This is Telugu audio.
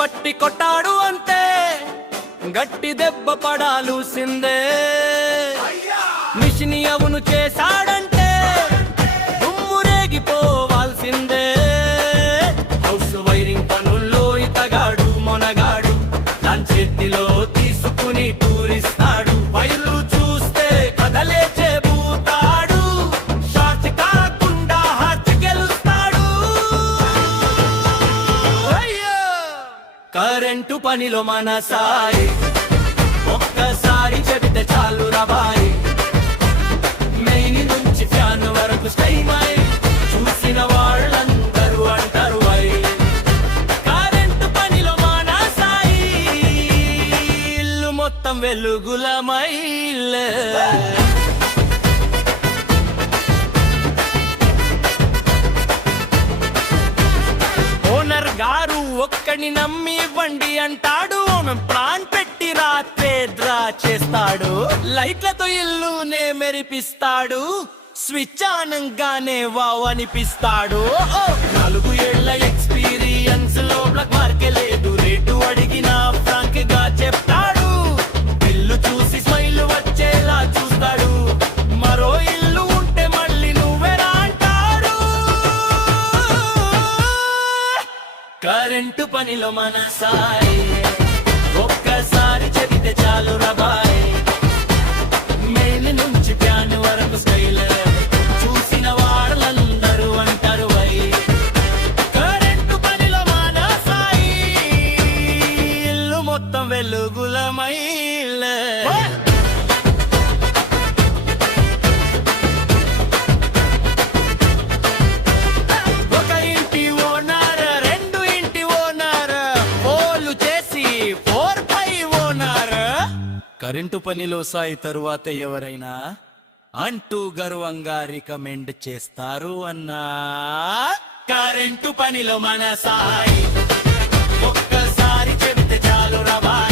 పట్టి కొట్టాడు అంతే గట్టి దెబ్బ పడాల్సిందే. మిషన్ అవును చేశాడంటే దుమ్ము రేగిపోవాల్సిందే. హౌస్ వైరింగ్ పనుల్లో ఇతగాడు మొనగాడు దాని చేతిలో తీసుకుని పూరిస్తాడు. వైర్లు చూస్తే కదలే చెబుతాడు, షార్ట్ కాకుండా హార్ట్ గెలుస్తాడు. కరెంటు పనిలో మన సాయి ఒక్కసారి చెబితే చాలు రబాయి. మెయిన్ నుంచి ఫ్యాన్ వరకు స్టైమై చూసిన వాళ్ళందరూ అంటారు వై. కరెంటు పనిలో మన సాయి ఇల్లు మొత్తం వెలుగులమైలే. ఓనర్ గారు ఒక్కడిని నమ్మి ఇవ్వండి అంటాడు. ప్లాన్ పెట్టి రాత్రే డ్రా చేస్తాడు. లైట్లతో ఇల్లునే మెరిపిస్తాడు. Switch ఆనంగానే wow అనిపిస్తాడు. 4 ఏళ్ల ఎక్స్పీరియన్స్ లో బ్లాక్ మార్కే లేదు. రేటు అడిగినా ఫ్రాంక్ గా చెప్తాడు. బిల్లు చూసి స్మైల్ వచ్చేలా చూస్తాడు. మరో ఇల్లు ఉంటే మళ్ళీ నువ్వెలా అంటాడు. కరెంటు పనిలో మన సాయి ఒక్కసారి చెబితే చాలు రబాయ్. మెయిన్ నుంచి ఫ్యాన్ వరకు స్టైల్ చూసిన వాళ్ళందరూ అంటారు వై. కరెంటు పనిలో మన సాయి ఇల్లు మొత్తం వెలుగులమైలే. ఒక ఇంటి ఓనర్, 2 ఇంటి ఓనర్, పోలు చేసి 4-5 ఓనర్. కరెంటు పనిలో సాయి తరువాత ఎవరైనా అంటూ గర్వంగా రికమెండ్ చేస్తారు అన్నా. కరెంటు పనిలో మన సాయి ఒక్కసారి చెబితే చాలు రబాయ్.